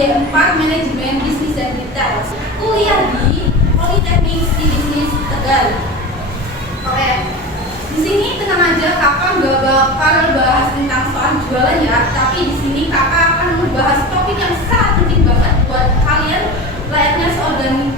D4 Manajemen Bisnis dan Retail. Kuliah di Politeknik Bisnis Tegal. Oke. Di sini tenang aja, kakak nggak bakal bahas tentang soal jualan ya, tapi di sini kakak akan membahas topik yang sangat penting banget buat kalian layaknya seorang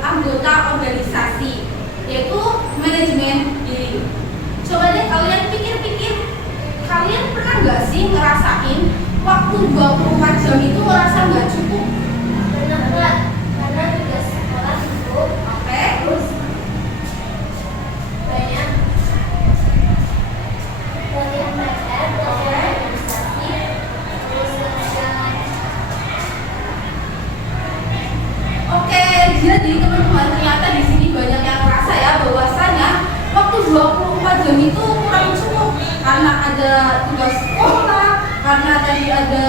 anggota organisasi, yaitu manajemen diri. Coba deh kalian pikir-pikir, kalian pernah nggak sih ngerasain waktu 24 jam itu ngerasa nggak cukup? Benar nggak? Karena tugas sekolah cukup. Oke. Terus banyak latihan PR, latihan organisasi, terus latihan. Oke, jadi teman-teman ternyata di sini banyak yang merasa ya bahwasanya waktu 24 jam itu kurang cukup karena ada tugas sekolah, karena tadi ada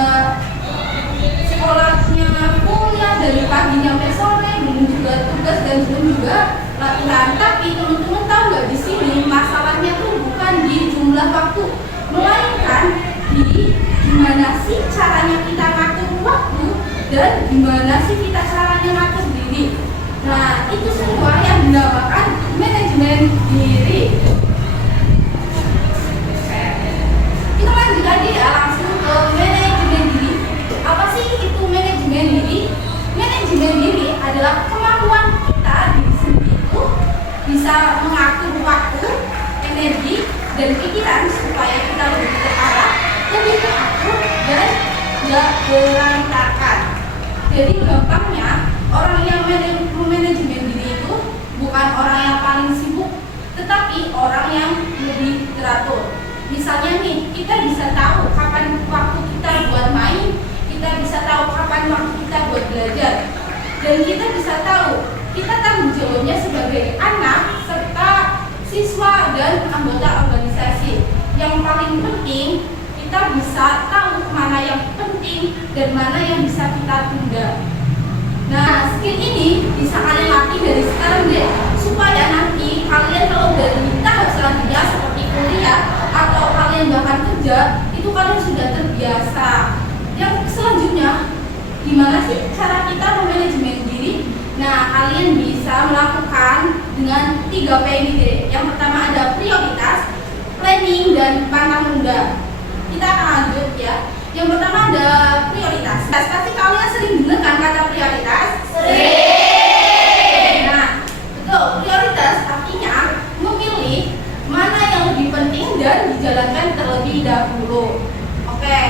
sekolahnya kuliah dari pagi sampai sore, belum juga tugas dan belum juga latihan. Tapi teman-teman tahu nggak, di sini masalahnya tuh bukan di jumlah waktu, melainkan di gimana sih caranya kita ngatur waktu dan gimana sih kita caranya ngatur diri. Nah, itu semua yang dinamakan manajemen diri. Kita lanjut lagi ya, langsung ke manajemen diri. Apa sih itu manajemen diri? Manajemen diri adalah kemampuan kita diri sendiri itu bisa mengatur waktu, energi, dan pikiran supaya kita lebih terarah, lebih teratur, dan tidak berantakan. Jadi gampangnya, orang yang manajemen diri itu bukan orang yang paling sibuk, tetapi orang yang lebih teratur. Misalnya nih, kita bisa tahu kapan waktu kita buat main, kita bisa tahu kapan waktu kita buat belajar, dan kita bisa tahu kita tanggung jawabnya sebagai anak serta siswa dan anggota organisasi. Yang paling penting, kita bisa tahu mana yang penting dan mana yang bisa kita tunda. Nah, skill ini bisa kalian latih dari sekarang deh, supaya nanti kalian kalau dari tahap selanjutnya seperti kuliah atau kalian bahkan kerja, itu kalian sudah terbiasa. Yang selanjutnya, gimana sih cara kita memanajemen diri? Nah, kalian bisa melakukan dengan 3P ini deh. Yang pertama ada prioritas, planning, dan pantang tunda. Kita akan lanjut ya. Yang pertama ada prioritas. Pasti kalian sering dengar kan kata prioritas? Sering. Nah, betul. Prioritas artinya memilih mana yang lebih penting dan dijalankan terlebih dahulu. Oke.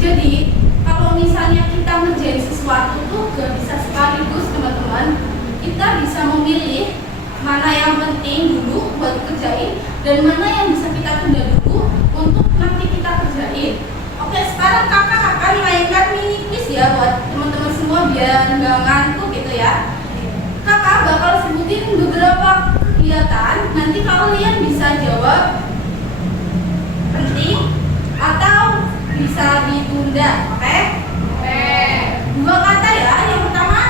Jadi kalau misalnya kita ngerjain sesuatu tuh gak bisa sekaligus teman-teman. Kita bisa memilih mana yang penting dulu buat kerjain dan mana yang bisa kita tunda dulu untuk nanti kita kerjain. Oke, sekarang kakak akan mainkan mini quiz ya buat teman-teman semua biar nggak ngantuk gitu ya. Kakak bakal sebutin beberapa kegiatan, nanti kalian bisa jawab penting atau bisa ditunda, oke? Dua kata ya, yang pertama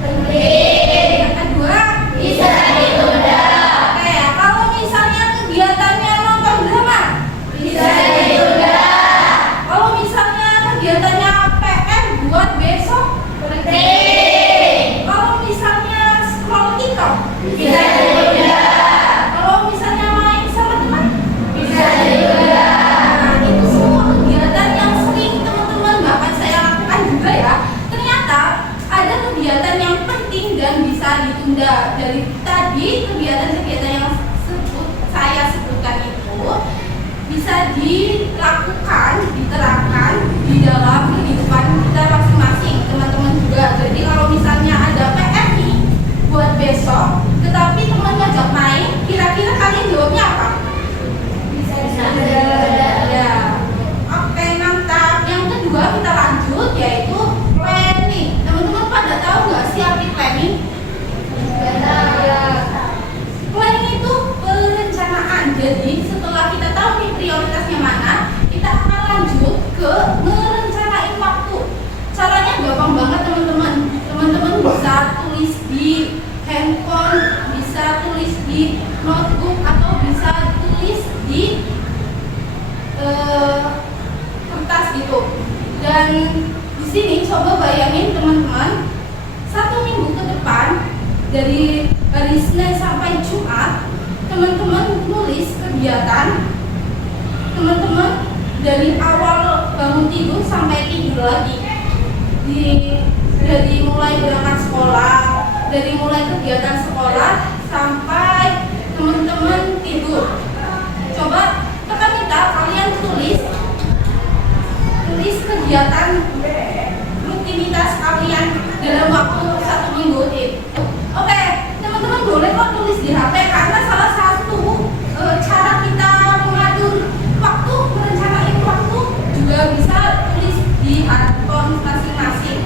Penting. yang kedua Bisa ditunda. Oke, kalau misalnya kegiatannya nonton drama Bisa ditunda. kalau misalnya kegiatannya PM buat besok Penting. kalau misalnya scroll TikTok Bisa ditunda. kalau misalnya main sama teman Bisa ditunda. Nah, itu semua kegiatan yang sering teman-teman bahkan saya lakukan juga ya. Ternyata ada kegiatan yang penting dan bisa ditunda. Dari tadi kegiatan-kegiatan yang saya sebutkan itu bisa dilakukan, diterapkan di dalam kehidupan kita masing-masing, teman-teman juga. Jadi kalau misalnya ada PR nih buat besok, tetapi teman ngajak main, kira-kira kalian jawabnya apa? Bisa Ya. Oke, mantap. Yang kedua kita lanjut yaitu planning. Teman-teman pada tahu nggak sih arti planning? Planning itu perencanaan. Jadi setelah kita tahu nih prioritasnya mana, kita akan coba bayangin teman-teman, 1 minggu ke depan dari hari Senin sampai Jumat, teman-teman nulis kegiatan teman-teman dari awal bangun tidur sampai tidur lagi. Dari mulai berangkat sekolah, dari mulai kegiatan sekolah sampai teman-teman tidur. Coba tekan kita, kalian tulis kegiatan rutinitas kalian dalam waktu 1 minggu itu. Oke, teman-teman boleh kok tulis di HP, karena salah satu cara kita mengatur waktu, merencanakan waktu juga bisa tulis di handphone masing-masing.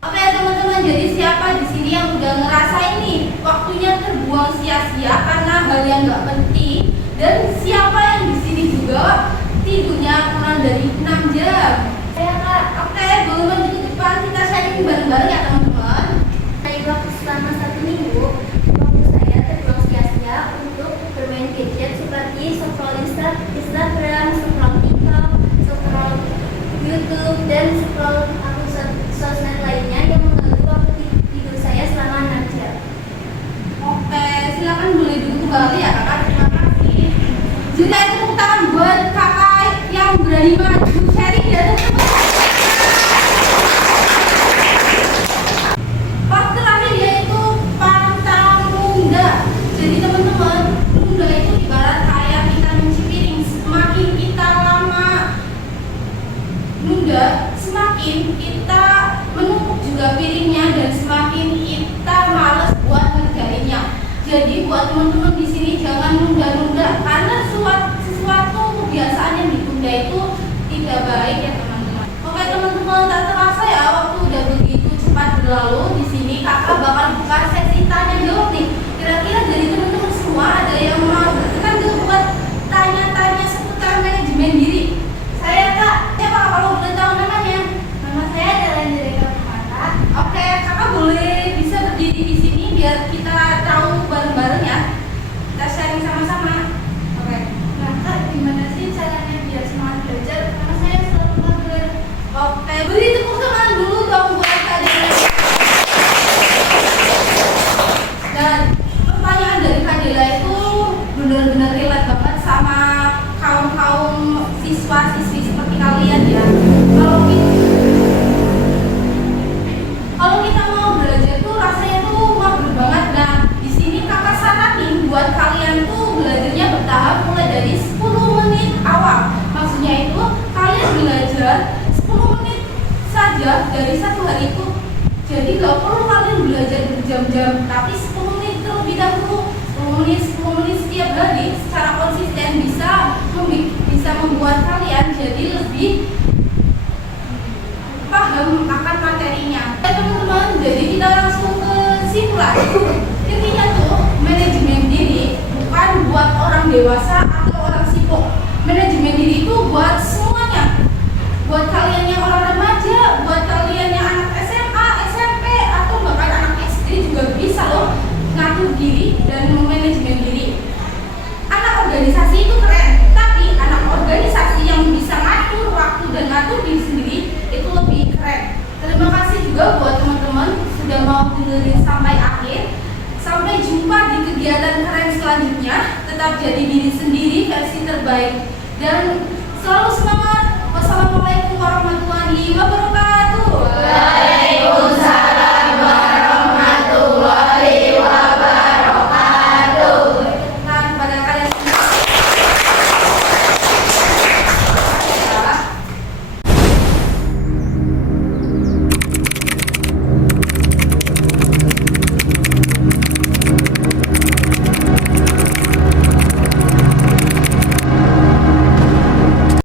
Oke teman-teman, jadi siapa di sini yang udah ngerasain nih waktunya terbuang sia-sia karena hal yang nggak penting, dan siapa yang di sini juga tidurnya kurang dari 6 jam? Saya Kak, Oke, belum lanjut ke depan, kita sharing bareng-bareng ya teman-teman. dari waktu selama 1 minggu, waktu saya terbuang sia-sia untuk bermain gadget seperti scroll Instagram, scroll TikTok, scroll YouTube, dan scroll akun sosmed lainnya yang mengganggu waktu tidur saya selama 6 jam. Oke, silakan boleh duduk kembali ya kakak, terima kasih. Jadi tepuk tangan buat kakak yang berani maju sharing ya teman-teman. Part terakhir yaitu pantang nunda. Jadi teman-teman, nunda itu ibarat kayak kita nyuci piring. Semakin kita lama nunda, semakin kita menumpuk juga piringnya dan semakin kita males buat ngerjainnya. Jadi buat teman-teman di sini jangan nunda-nunda, karena sesuatu kebiasaan yang ditunda itu tidak baik ya teman-teman. Oke teman-teman, tak terasa ya waktu udah begitu cepat berlalu. Di sini kakak bakal buka sesi tanya jawab nih. Kira-kira dari teman-teman semua ada yang mau berkenan buat tanya-tanya seputar manajemen diri? Saya Kak, siapa kalau boleh tahu namanya? Nama saya adalah Indrika Permata. Oke, kakak boleh bisa berdiri di sini biar kita tahu bareng-bareng ya. Kita sharing sama-sama. Oke. Nah Kak, gimana sih caranya biar semangat belajar? Karena saya selalu mager. Oke, beri tepuk tangan dulu dong buat kalian. Dan pertanyaan dari Kadela itu benar-benar relate banget sama kaum siswa-siswi seperti kalian ya. Kalau kita mau belajar tuh rasanya tuh mager banget. Nah, di sini kakak saranin buat kalian tuh belajarnya bertahap mulai dari 10 menit awal. Maksudnya itu kalian belajar 10 menit saja dari satu hari itu. Jadi gak perlu kalian belajar berjam-jam, tapi 10 menit terlebih dahulu. 10 menit setiap hari secara konsisten bisa membuat kalian jadi lebih paham akan materinya. Teman-teman, jadi kita langsung ke simulasi. Intinya tuh manajemen diri bukan buat orang dewasa atau orang sibuk. Manajemen diri itu buat semuanya. Buat kalian yang orang remaja, buat kalian yang anak SMA, SMP, atau bahkan anak SD juga bisa loh ngatur diri dan memanajemen diri. Anak organisasi itu keren, tapi anak organisasi yang bisa ngatur waktu dan ngatur diri sendiri itu lebih keren. Terima kasih juga buat teman-teman sudah mau dengerin sampai akhir. Sampai jumpa di kegiatan keren selanjutnya. Tetap jadi diri sendiri versi terbaik dan selalu semangat. Wassalamualaikum warahmatullahi wabarakatuh.